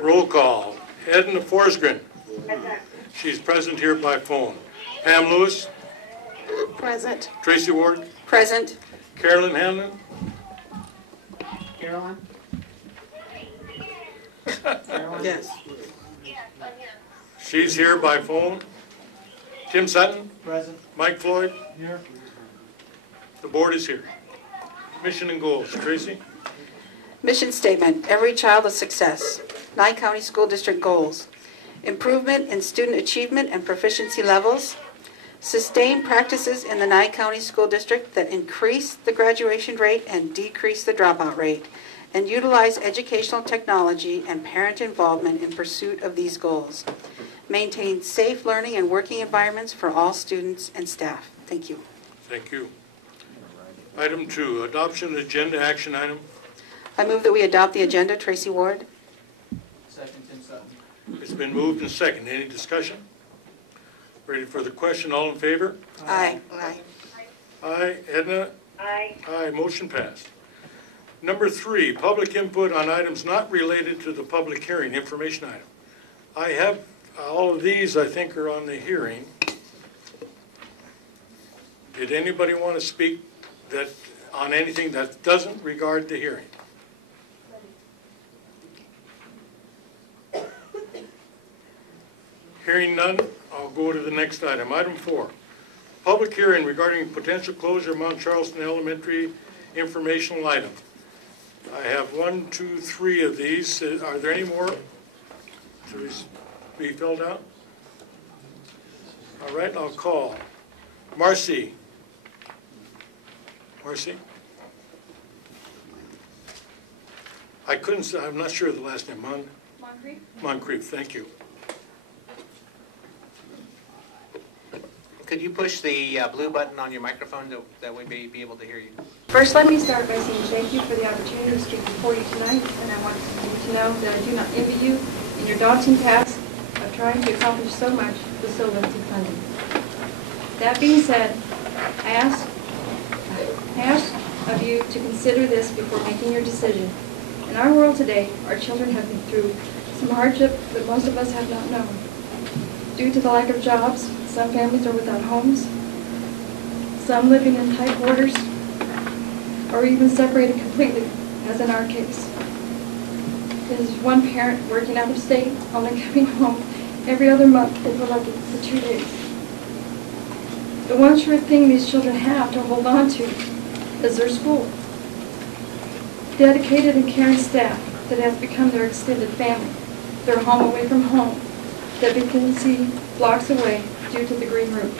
Roll call. Edna Forsgren. She's present here by phone. Pam Lewis. Present. Tracy Ward. Present. Carolyn Hanlon. Caroline? Yes. She's here by phone. Tim Sutton. Present. Mike Floyd. Here. The board is here. Mission and goals. Tracy? Mission statement, every child a success. Nye County School District goals. Improvement in student achievement and proficiency levels. Sustain practices in the Nye County School District that increase the graduation rate and decrease the dropout rate. And utilize educational technology and parent involvement in pursuit of these goals. Maintain safe learning and working environments for all students and staff. Thank you. Thank you. Item 2, adoption agenda action item. I move that we adopt the agenda. Tracy Ward. Second, Tim Sutton. It's been moved and seconded. Any discussion? Ready for the question? All in favor? Aye. Aye. Aye. Edna? Aye. Aye. Motion passed. Number 3, public input on items not related to the public hearing, information item. I have all of these, I think, are on the hearing. Did anybody want to speak on anything that doesn't regard the hearing? Hearing none, I'll go to the next item. Item 4, public hearing regarding potential closure of Mount Charleston Elementary informational item. I have 1, 2, 3 of these. Are there any more to be filled out? All right, I'll call. Marcy. Marcy? I couldn't say, I'm not sure of the last name. Moncrief? Moncrief, thank you. Could you push the blue button on your microphone that we may be able to hear you? First, let me start by saying thank you for the opportunity to speak before you tonight, and I want you to know that I do not envy you in your daunting task of trying to accomplish so much with so limited funding. That being said, I ask of you to consider this before making your decision. In our world today, our children have been through some hardship that most of us have not known. Due to the lack of jobs, some families are without homes, some living in tight quarters, or even separated completely, as in our case. There's one parent working out of state, only coming home every other month if we're lucky for 2 days. The one sure thing these children have to hold on to is their school. Dedicated and caring staff that has become their extended family, their home away from home, that they can see blocks away due to the green roof.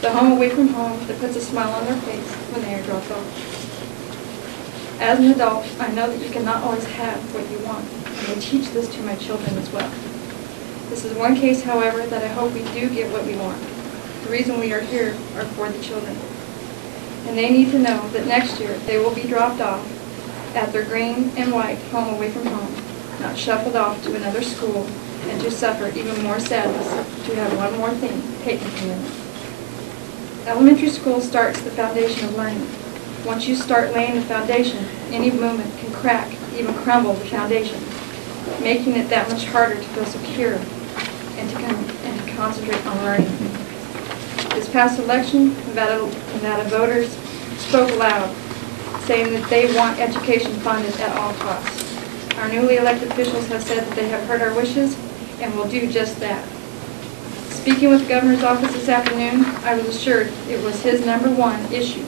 The home away from home that puts a smile on their face when they are dropped off. As an adult, I know that you cannot always have what you want, and I teach this to my children as well. This is one case, however, that I hope we do get what we want. The reason we are here are for the children. And they need to know that next year they will be dropped off at their green and white home away from home, not shuffled off to another school and to suffer even more sadness to have one more thing taken from them. Elementary school starts the foundation of learning. Once you start laying the foundation, any movement can crack, even crumble the foundation, making it that much harder to feel secure and to concentrate on learning. This past election, Nevada voters spoke loud, saying that they want education funded at all costs. Our newly elected officials have said that they have heard our wishes and will do just that. Speaking with the governor's office this afternoon, I was assured it was his #1 issue.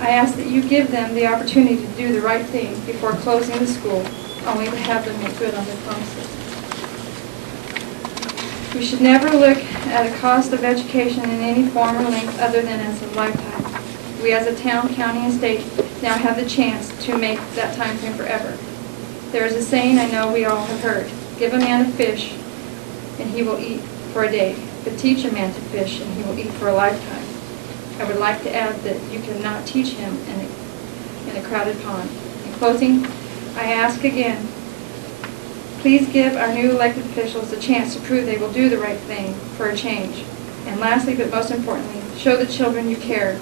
I ask that you give them the opportunity to do the right thing before closing the school, only to have them make good on their promises. We should never look at a cost of education in any form or length other than as a lifetime. We as a town, county, and state now have the chance to make that time frame forever. There is a saying I know we all have heard: give a man a fish and he will eat for a day, but teach a man to fish and he will eat for a lifetime. I would like to add that you cannot teach him in a crowded pond. In closing, I ask again, please give our new elected officials a chance to prove they will do the right thing for a change. And lastly, but most importantly, show the children you care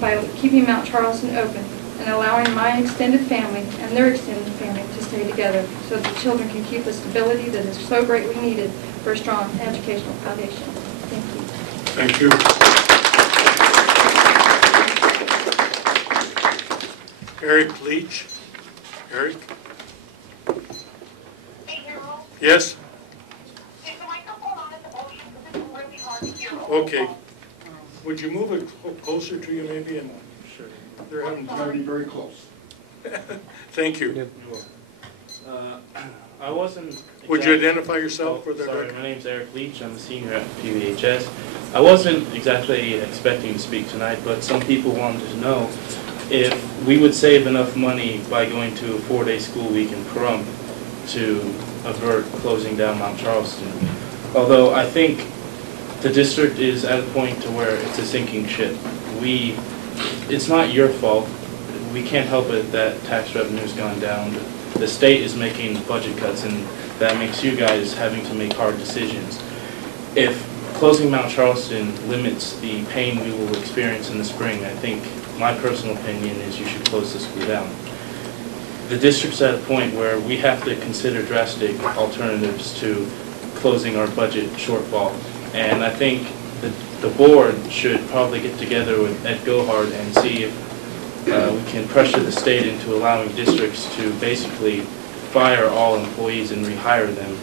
by keeping Mount Charleston open and allowing my extended family and their extended family to stay together so that the children can keep the stability that is so greatly needed for a strong educational foundation. Thank you. Thank you. Eric Leach. Eric? Yes? Okay. Would you move it closer to you maybe? And Sure. they're having It's going to be very close. Thank you. I wasn't... Would you identify yourself for the Sorry, record? my name's Eric Leach. I'm a senior at PVHS. I wasn't exactly expecting to speak tonight, but some people wanted to know if we would save enough money by going to a 4-day school week in Pahrump to avert closing down Mount Charleston. Although I think the district is at a point to where it's a sinking ship. It's not your fault. We can't help it that tax revenue's gone down. The state is making budget cuts, and that makes you guys having to make hard decisions. If closing Mount Charleston limits the pain we will experience in the spring, I think my personal opinion is you should close the school down. The district's at a point where we have to consider drastic alternatives to closing our budget shortfall. And I think the board should probably get together with Ed Gohard and see if we can pressure the state into allowing districts to basically fire all employees and rehire them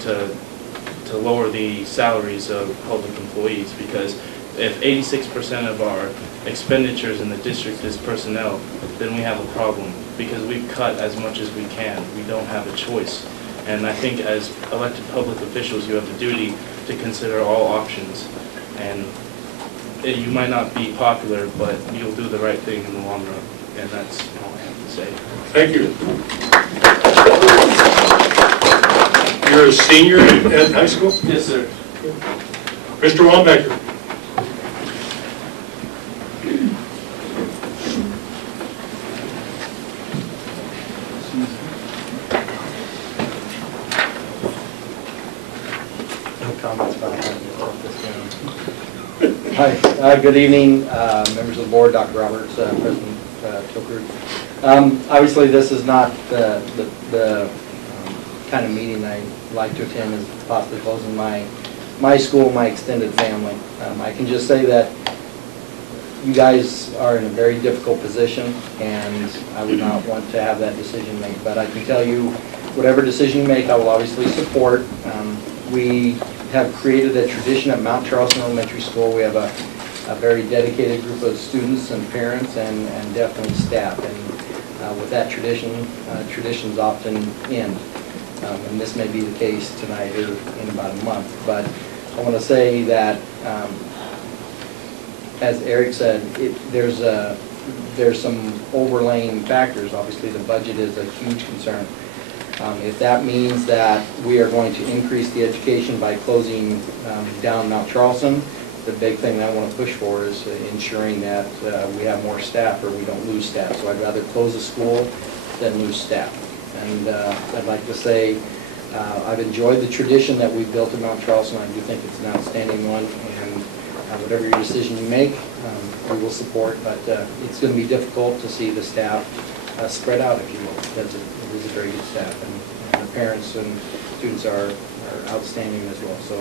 to lower the salaries of public employees. Because if 86% of our expenditures in the district is personnel, then we have a problem because we've cut as much as we can. We don't have a choice. And I think as elected public officials, you have the duty to consider all options. And you might not be popular, but you'll do the right thing in the long run. And that's all I have to say. Thank you. You're a senior at high school? Yes, sir. Mr. Wambacher. Hi, good evening, members of the board, Dr. Roberts, President Tilker. Obviously, this is not the kind of meeting I like to attend, is possibly closing my school, my extended family. I can just say that you guys are in a very difficult position, and I would not want to have that decision made. But I can tell you, whatever decision you make, I will obviously support. We have created a tradition at Mount Charleston Elementary School. We have a very dedicated group of students and parents and definitely staff. And with that tradition, traditions often end. And this may be the case tonight or in about a month. But I want to say that, as Eric said, there's some overlaying factors. Obviously, the budget is a huge concern. If that means that we are going to increase the education by closing down Mount Charleston, the big thing that I want to push for is ensuring that we have more staff or we don't lose staff. So I'd rather close the school than lose staff. And I'd like to say I've enjoyed the tradition that we've built in Mount Charleston. I do think it's an outstanding one. And whatever your decision you make, we will support. But it's going to be difficult to see the staff spread out, if you will, because it is a very good staff, and the parents and students are outstanding as well. So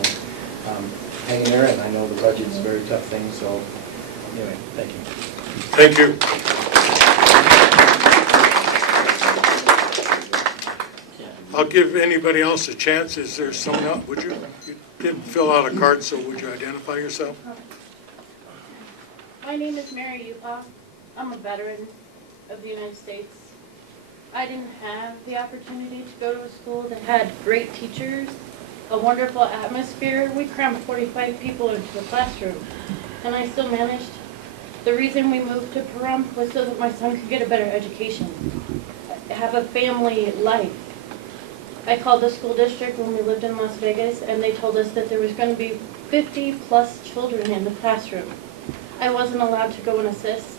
hang in there, and I know the budget's a very tough thing, so anyway, thank you. Thank you. I'll give anybody else a chance. Is there someone else? Would you didn't fill out a card, so would you identify yourself? My name is Mary Upa. I'm a veteran of the United States. I didn't have the opportunity to go to a school that had great teachers, a wonderful atmosphere. We crammed 45 people into the classroom, and I still managed. The reason we moved to Pahrump was so that my son could get a better education, have a family life. I called the school district when we lived in Las Vegas, and they told us that there was going to be 50+ children in the classroom. I wasn't allowed to go and assist.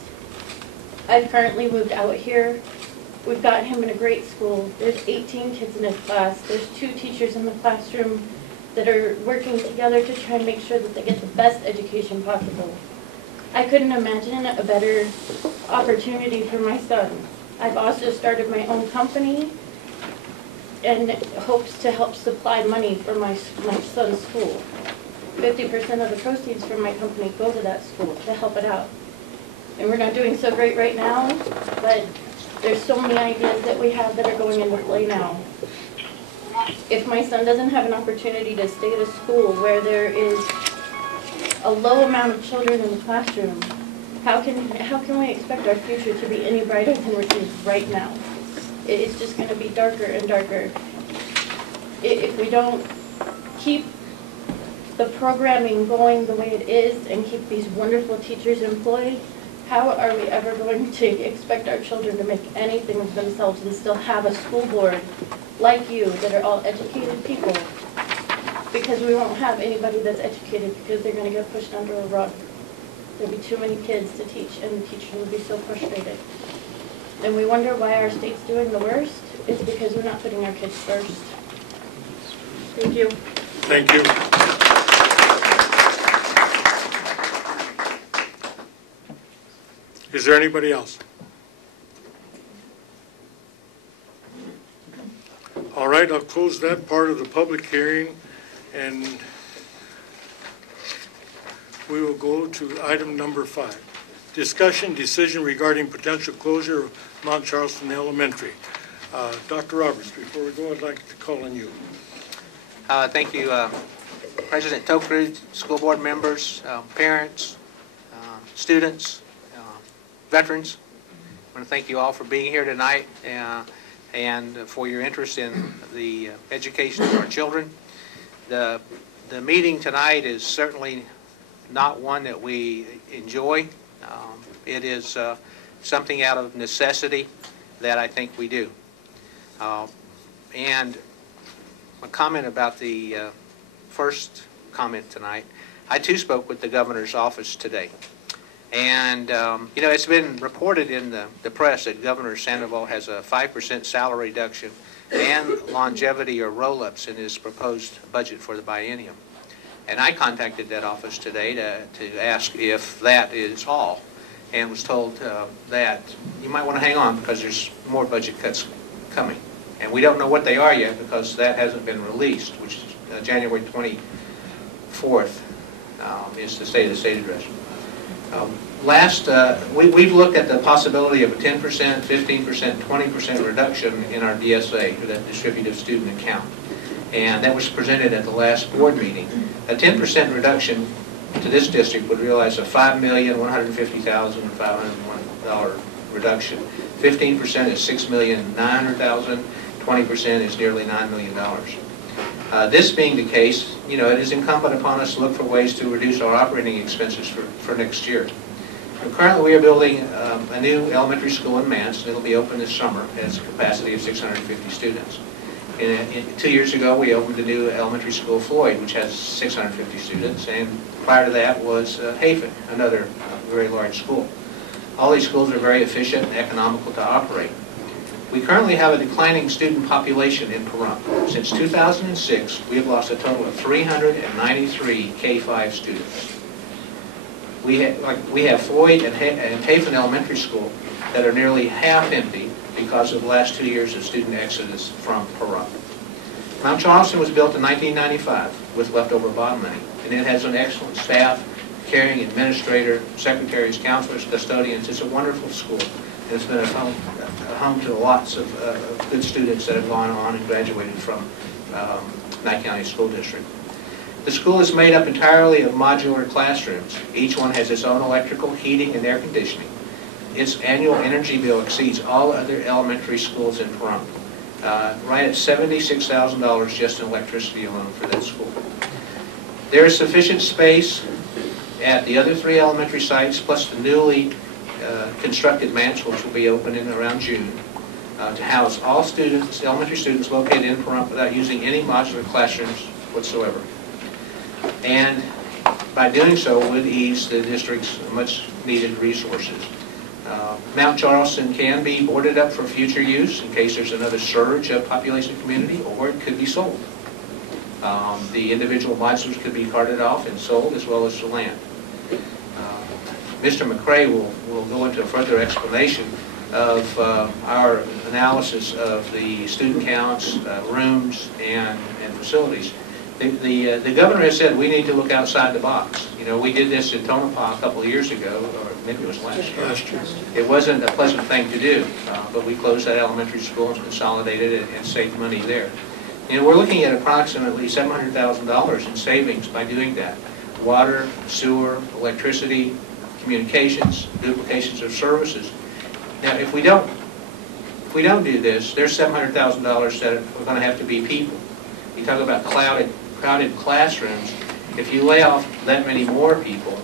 I've currently moved out here. We've got him in a great school. There's 18 kids in his class. There's 2 teachers in the classroom that are working together to try and make sure that they get the best education possible. I couldn't imagine a better opportunity for my son. I've also started my own company and hopes to help supply money for my son's school. 50% of the proceeds from my company go to that school to help it out. And we're not doing so great right now, but there's so many ideas that we have that are going into play now. If my son doesn't have an opportunity to stay at a school where there is a low amount of children in the classroom, how can we expect our future to be any brighter than it is right now? It's just going to be darker and darker. If we don't keep the programming going the way it is and keep these wonderful teachers employed, how are we ever going to expect our children to make anything of themselves and still have a school board like you that are all educated people? Because we won't have anybody that's educated because they're going to get pushed under a rug. There'll be too many kids to teach and the teachers will be so frustrated. And we wonder why our state's doing the worst. It's because we're not putting our kids first. Thank you. Thank you. Is there anybody else? All right, I'll close that part of the public hearing, and we will go to item number 5. Discussion, decision regarding potential closure of Mount Charleston Elementary. Dr. Roberts, before we go, I'd like to call on you. Thank you, President Tokridge, school board members, parents, students, veterans. I want to thank you all for being here tonight and for your interest in the education of our children. The meeting tonight is certainly not one that we enjoy. It is something out of necessity that I think we do. And a comment about the first comment tonight. I too spoke with the governor's office today. And, you know, it's been reported in the press that Governor Sandoval has a 5% salary reduction and longevity or roll-ups in his proposed budget for the biennium. And I contacted that office today to ask if that is all, and was told that you might want to hang on because there's more budget cuts coming. And we don't know what they are yet because that hasn't been released, which is January 24th is the State of the State address. We've looked at the possibility of a 10%, 15%, 20% reduction in our DSA, or that distributive student account. And that was presented at the last board meeting. A 10% reduction to this district would realize a $5,150,501 reduction. 15% is $6,900,000. 20% is nearly $9 million. This being the case, you know, it is incumbent upon us to look for ways to reduce our operating expenses for next year. Currently, we are building a new elementary school in Mance. It'll be open this summer. It has a capacity of 650 students. 2 years ago, we opened a new elementary school, Floyd, which has 650 students, and prior to that was Hafen, another very large school. All these schools are very efficient and economical to operate. We currently have a declining student population in Pahrump. Since 2006, we have lost a total of 393 K-5 students. We have Floyd and Hafen Elementary School that are nearly half empty because of the last 2 years of student exodus from Pahrump. Mount Charleston was built in 1995 with leftover bond money, and it has an excellent staff, caring administrator, secretaries, counselors, custodians. It's a wonderful school, and it's been a home to lots of good students that have gone on and graduated from Nye County School District. The school is made up entirely of modular classrooms. Each one has its own electrical, heating, and air conditioning. Its annual energy bill exceeds all other elementary schools in Pahrump, right at $76,000 just in electricity alone for that school. There is sufficient space at the other 3 elementary sites, plus the newly constructed Mance, which will be open in around June, to house all students, elementary students located in Pahrump without using any modular classrooms whatsoever. And by doing so would ease the district's much needed resources. Mount Charleston can be boarded up for future use in case there's another surge of population community, or it could be sold. The individual modulars could be carted off and sold, as well as the land. Mr. McCrae will go into a further explanation of our analysis of the student counts, rooms, and facilities. The governor has said we need to look outside the box. You know, we did this in Tonopah a couple of years ago, or maybe it was last year. It wasn't a pleasant thing to do, but we closed that elementary school and consolidated it and saved money there. And we're looking at approximately $700,000 in savings by doing that. Water, sewer, electricity, communications, duplications of services. Now, if we don't do this, there's $700,000 that are going to have to be people. You talk about crowded classrooms. If you lay off that many more people,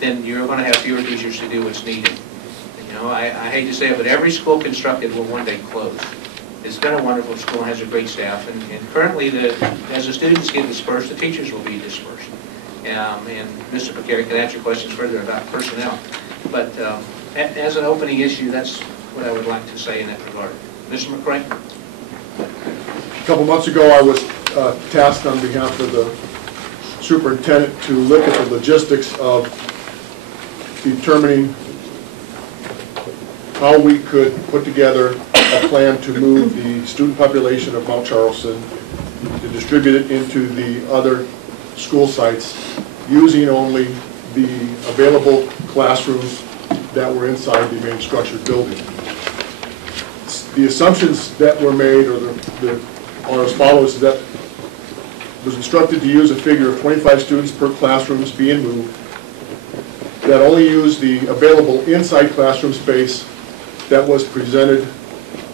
then you're going to have fewer teachers to do what's needed. You know, I hate to say it, but every school constructed will one day close. It's been a wonderful school and has a great staff, and currently, as the students get dispersed, the teachers will be dispersed. And Mr. Picari can answer questions further about personnel. But as an opening issue, that's what I would like to say in that regard. Mr. McCrae? A couple months ago, I was tasked on behalf of the superintendent to look at the logistics of determining how we could put together a plan to move the student population of Mount Charleston, to distribute it into the other school sites, using only the available classrooms that were inside the main structured building. The assumptions that were made are as follows: that was instructed to use a figure of 25 students per classrooms being moved, that only use the available inside classroom space that was presented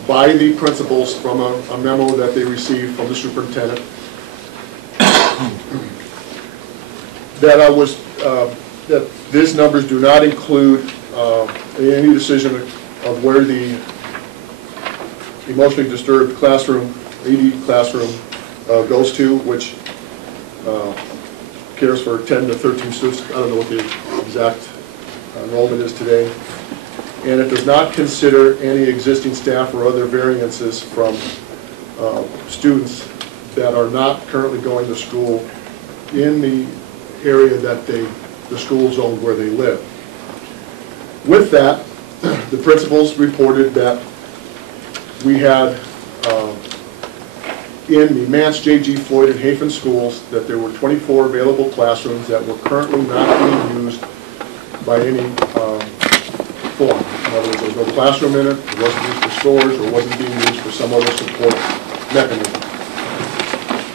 by the principals from a memo that they received from the superintendent. That these numbers do not include any decision of where the emotionally disturbed classroom, AD classroom, goes to, which cares for 10 to 13 students. I don't know what the exact enrollment is today. And it does not consider any existing staff or other variances from students that are not currently going to school in the area that the school zone where they live. With that, the principals reported that we had in the Mance, J.G. Floyd, and Hafen schools that there were 24 available classrooms that were currently not being used by any form. In other words, there was no classroom in it, it wasn't used for storage, or wasn't being used for some other support mechanism.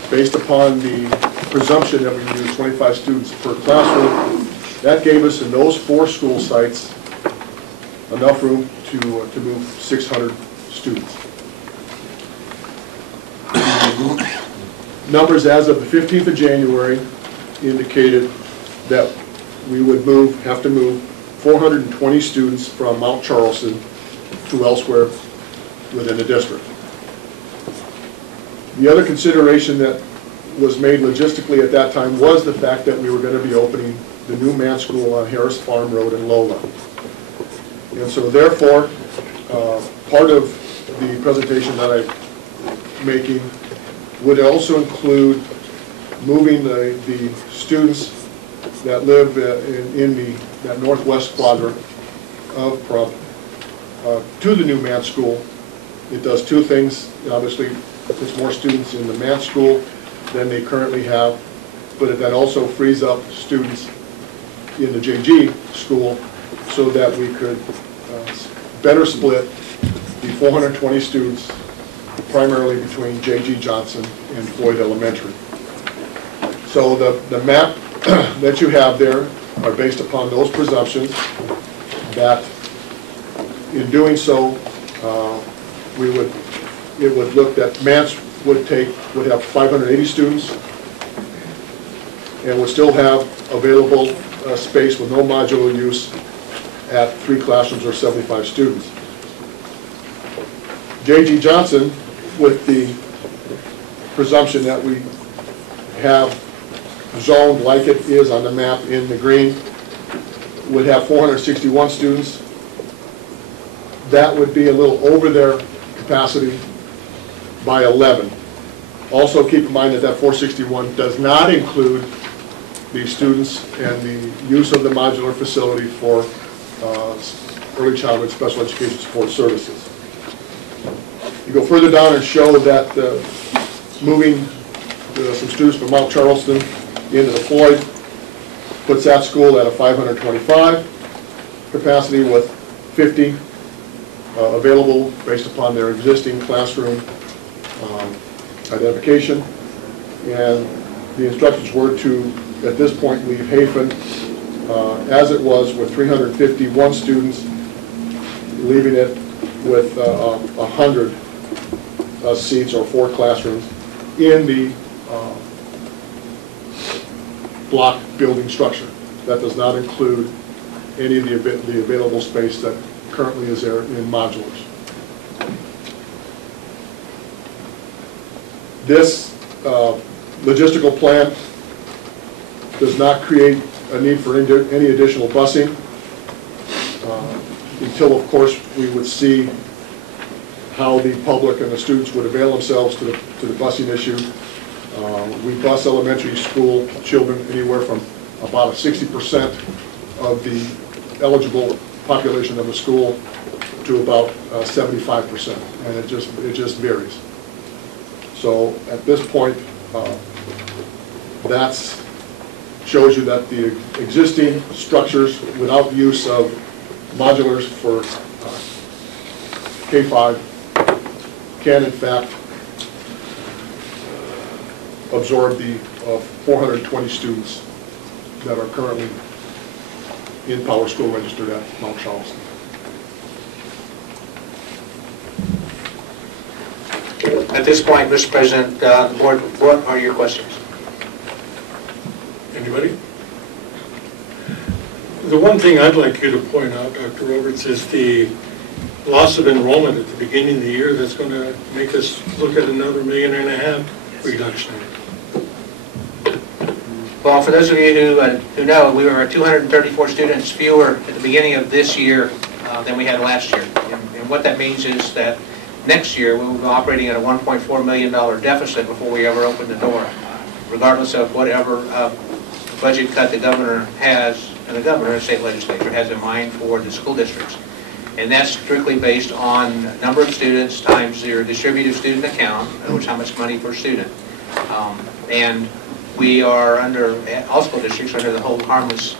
Based upon the presumption that we use 25 students per classroom, that gave us in those 4 school sites enough room to move 600 students. The numbers as of the 15th of January indicated that we would have to move 420 students from Mount Charleston to elsewhere within the district. The other consideration that was made logistically at that time was the fact that we were going to be opening the new Mance School on Harris Farm Road in Lola. And so therefore, part of the presentation that I'm making would also include moving the students that live in that northwest quadrant of Prump to the new Mance School. It does 2 things. Obviously, it puts more students in the Mance School than they currently have, but it then also frees up students in the JG school so that we could better split the 420 students primarily between J.G. Johnson and Floyd Elementary. So the map that you have there are based upon those presumptions that in doing so, it would look that Mance would have 580 students and would still have available space with no modular use at 3 classrooms or 75 students. J.G. Johnson, with the presumption that we have zoned like it is on the map in the green, would have 461 students. That would be a little over their capacity by 11. Also keep in mind that that 461 does not include the students and the use of the modular facility for early childhood special education support services. You go further down and show that moving some students from Mount Charleston into the Floyd puts that school at a 525 capacity with 50 available based upon their existing classroom identification. And the instructions were to, at this point, leave Hafen as it was with 351 students, leaving it with 100 seats or 4 classrooms in the block building structure. That does not include any of the available space that currently is there in modulars. This logistical plan does not create a need for any additional busing until, of course, we would see how the public and the students would avail themselves to the busing issue. We bus elementary school children anywhere from about 60% of the eligible population of the school to about 75%, and it just varies. So at this point, that shows you that the existing structures without use of modulars for K-5 can in fact absorb the 420 students that are currently in Power School registered at Mount Charleston. At this point, Mr. President, the board, what are your questions? Anybody? The one thing I'd like you to point out, Dr. Roberts, is the loss of enrollment at the beginning of the year. That's going to make us look at another $1.5 million reduction. Well, for those of you who know, we were 234 students fewer at the beginning of this year than we had last year. And what that means is that next year we will be operating at a $1.4 million deficit before we ever open the door, regardless of whatever budget cut the governor has, and the governor and state legislature has in mind for the school districts. And that's strictly based on number of students times their distributed student account, in other words, how much money per student. And we are under, all school districts, under the hold harmless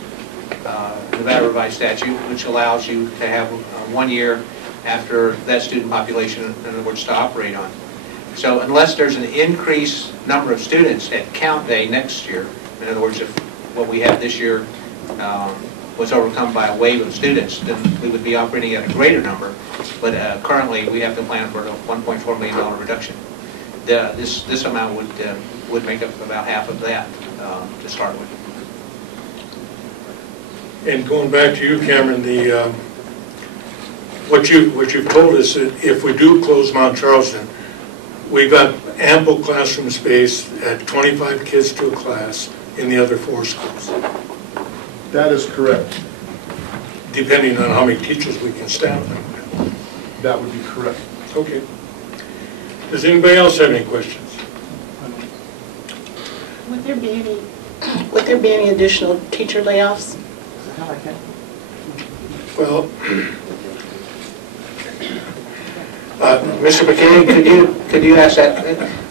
Nevada revised statute, which allows you to have 1 year after that student population, in other words, to operate on. So unless there's an increased number of students at count day next year, in other words, if what we have this year was overcome by a wave of students, then we would be operating at a greater number. But currently, we have to plan for a $1.4 million reduction. This amount would make up about half of that to start with. And going back to you, Cameron, the what you've told us, that if we do close Mount Charleston, we've got ample classroom space at 25 kids to a class in the other 4 schools. That is correct. Depending on how many teachers we can staff them with. That would be correct. Okay. Does anybody else have any questions? Would there be any additional teacher layoffs? Well, Mr. McKinney, could you ask that?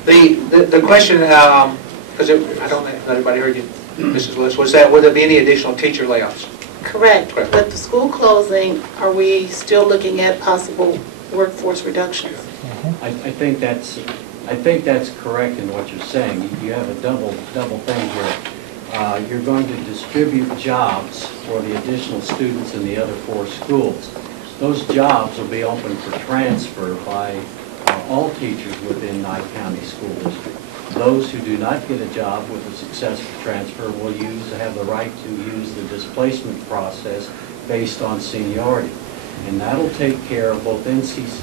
The question, because I don't know if everybody heard you, Mrs. Lewis, was that would there be any additional teacher layoffs? Correct. But the school closing, are we still looking at possible workforce reductions? I think that's correct in what you're saying. You have a double thing here. You're going to distribute jobs for the additional students in the other 4 schools. Those jobs will be open for transfer by all teachers within Nye County School District. Those who do not get a job with a successful transfer will have the right to use the displacement process based on seniority. And that'll take care of both NCCSO,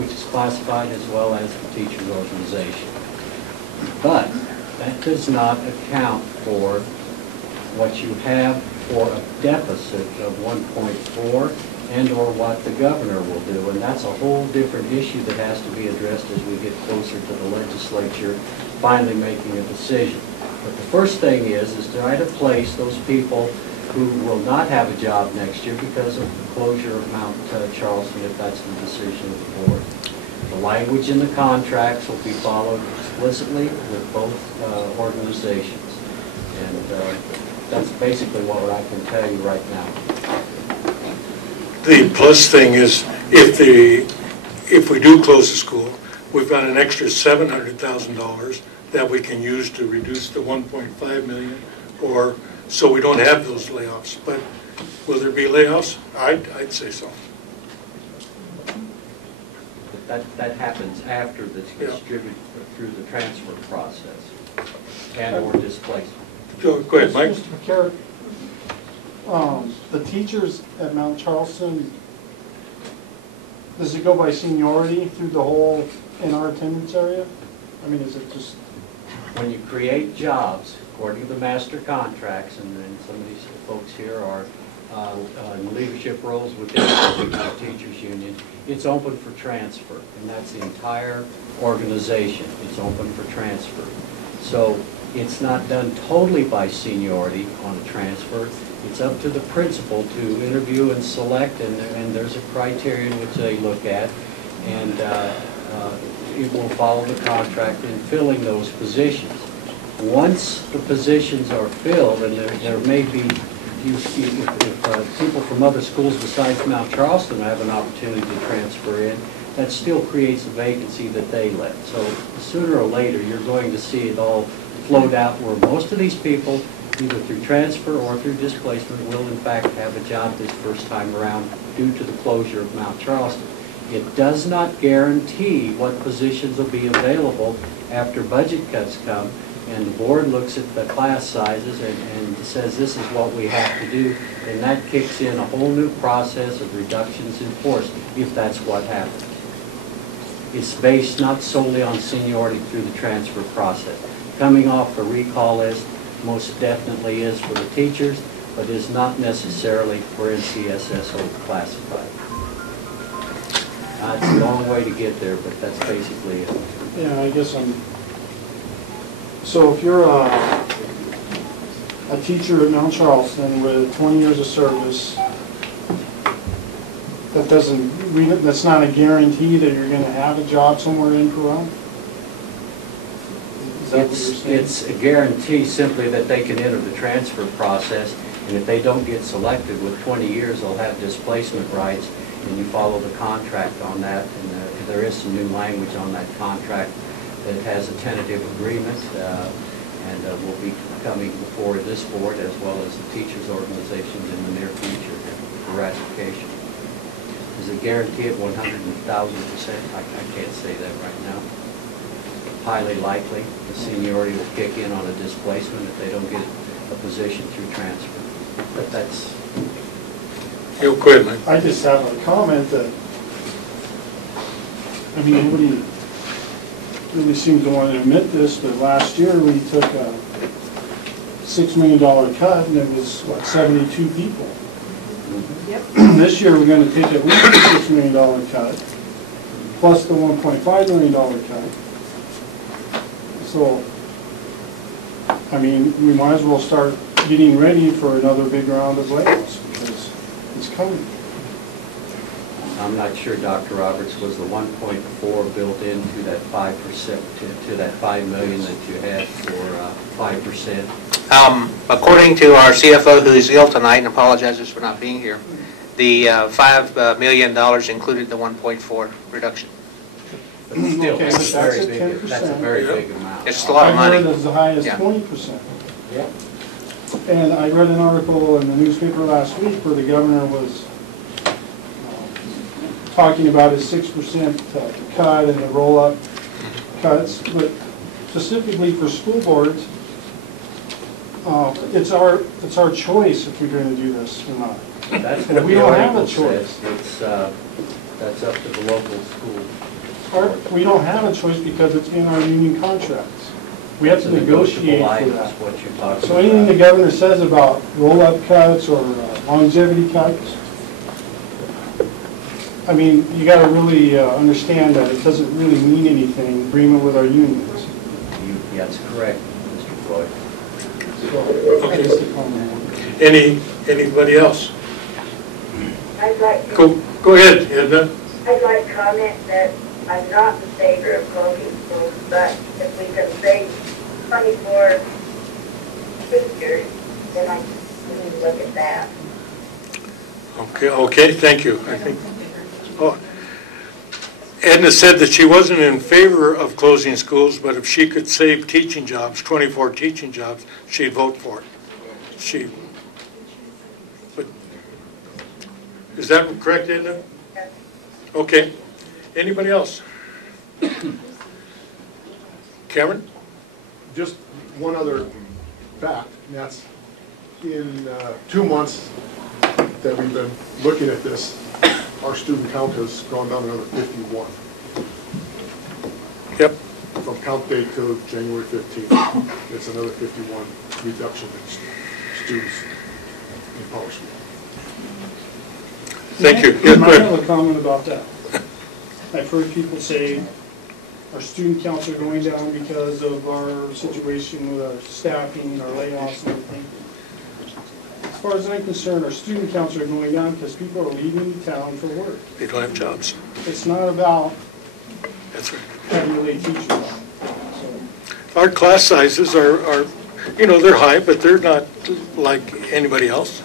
which is classified, as well as the teachers' organization. But that does not account for what you have for a deficit of 1.4 and or what the governor will do. And that's a whole different issue that has to be addressed as we get closer to the legislature finally making a decision. But the first thing is to try to place those people who will not have a job next year because of the closure of Mount Charleston, if that's the decision of the board. The language in the contracts will be followed explicitly with both organizations. And that's basically what I can tell you right now. The plus thing is, if we do close the school, we've got an extra $700,000 that we can use to reduce the 1.5 million, or so we don't have those layoffs. But will there be layoffs? I'd say so. That happens after it's distributed through the transfer process and or displacement. Go ahead, Mike. Mr. McCarrick, the teachers at Mount Charleston, does it go by seniority through the whole in our attendance area? I mean, is it just... When you create jobs, according to the master contracts, and then some of these folks here are in leadership roles within the teachers union, it's open for transfer, and that's the entire organization. It's open for transfer. So it's not done totally by seniority on a transfer. It's up to the principal to interview and select, and there's a criterion which they look at, and it will follow the contract in filling those positions. Once the positions are filled, and there may be, if people from other schools besides Mount Charleston have an opportunity to transfer in, that still creates a vacancy that they left. So sooner or later, you're going to see it all flowed out where most of these people, either through transfer or through displacement, will in fact have a job this first time around due to the closure of Mount Charleston. It does not guarantee what positions will be available after budget cuts come, and the board looks at the class sizes and says this is what we have to do, and that kicks in a whole new process of reductions in force if that's what happens. It's based not solely on seniority through the transfer process. Coming off the recall list most definitely is for the teachers, but is not necessarily for NCSSO classified. It's a long way to get there, but that's basically it. Yeah, I guess so if you're a teacher at Mount Charleston with 20 years of service, that's not a guarantee that you're going to have a job somewhere in Peru? It's a guarantee simply that they can enter the transfer process, and if they don't get selected with 20 years, they'll have displacement rights, and you follow the contract on that. And there is some new language on that contract that has a tentative agreement, and will be coming before this board as well as the teachers' organizations in the near future for ratification. Is it guaranteed at 100,000%? I can't say that right now. Highly likely, the seniority will kick in on a displacement if they don't get a position through transfer. But that's... You'll quit, man. I just have a comment that, I mean, nobody really seems to want to admit this, but last year we took a $6 million cut, and it was, what, 72 people. Yep. This year we're going to take at least a $6 million cut, plus the $1.5 million cut. So, I mean, we might as well start getting ready for another big round of layoffs, because it's coming. I'm not sure, Dr. Roberts, was the 1.4 built into that 5%, to that $5 million that you had for 5%? According to our CFO, who is ill tonight and apologizes for not being here, the $5 million included the 1.4 reduction. But still, Okay, that's but a very big amount. It's a lot of money. I heard as high as Yeah. 20%. Yeah. And I read an article in the newspaper last week where the governor was talking about his 6% cut and the roll-up cuts, but specifically for school boards, it's our choice if we're going to do this or not. That's what We the don't have a article choice. says. That's up to the local school. We don't have a choice because it's in our union contracts. We have to negotiate for Item that. is what you're talking So anything about. the governor says about roll-up cuts or longevity cuts, I mean, you got to really understand that it doesn't really mean anything, agreement with our unions. That's correct, Mr. Floyd. So, just a comment. Anybody else? I'd like to, Go ahead, Edna. I'd like to comment that I'm not in favor of closing schools, but if we can save 24 teachers, then we need to look at that. Okay, thank you. I think, Edna said that she wasn't in favor of closing schools, but if she could save teaching jobs, 24 teaching jobs, she'd vote for it. But is that correct, Edna? Yes. Okay. Anybody else? Cameron? Just one other fact, and that's in 2 months that we've been looking at this, our student count has gone down another 51. Yep. From count date to January 15th, it's another 51 reduction in students in public school. Thank you. I Yes, go have ahead. a comment about that. I've heard people say our student counts are going down because of our situation with our staffing, our layoffs and everything. As far as I'm concerned, our student counts are going down because people are leaving town for work. They don't have jobs. It's not about That's right. having to lay teachers on. So, Our class sizes are, they're high, but they're not like anybody else.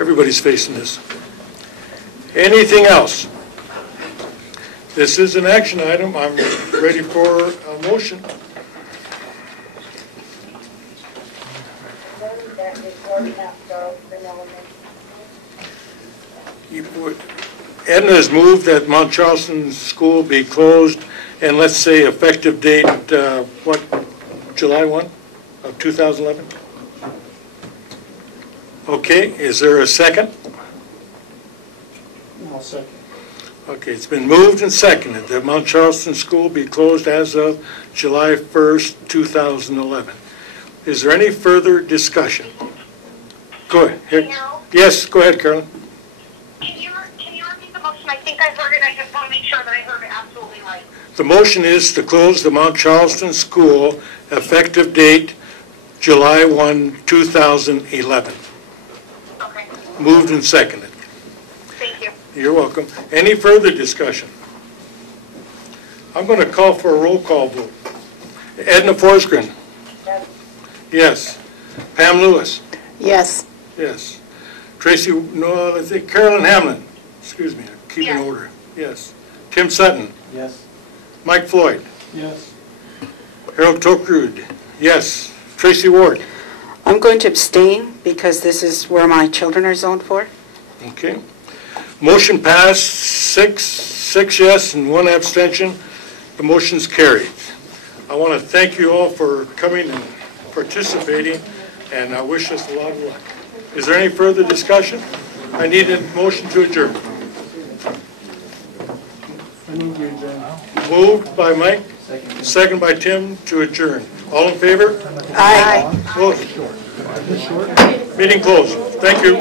Everybody's facing this. Anything else? This is an action item. I'm ready for a motion. Move that report about Charleston Elementary. Edna has moved that Mount Charleston School be closed, and let's say effective date, July 1 of 2011? Okay, is there a second? I'll second. Okay, it's been moved and seconded that Mount Charleston School be closed as of July 1st, 2011. Is there any further discussion? Go ahead. Carol? Yes, go ahead, Carolyn. Can you repeat the motion? I think I heard it. I just want to make sure that I heard it absolutely right. The motion is to close the Mount Charleston School effective date July 1, 2011. Okay. Moved and seconded. Thank you. You're welcome. Any further discussion? I'm going to call for a roll call vote. Edna Forsgren? Yes. Yes. Pam Lewis? Yes. Yes. I think Carolyn Hamlin. Excuse me, I'm keeping Yes. order. Yes. Tim Sutton? Yes. Mike Floyd? Yes. Harold Tokrud? Yes. Tracy Ward? I'm going to abstain because this is where my children are zoned for. Okay. Motion passed, six yes and 1 abstention. The motion's carried. I want to thank you all for coming and participating, and I wish us a lot of luck. Is there any further discussion? I need a motion to adjourn. I move we adjourn. Moved by Mike, second by Tim to adjourn. All in favor? Aye. Opposed? Meeting closed. Thank you.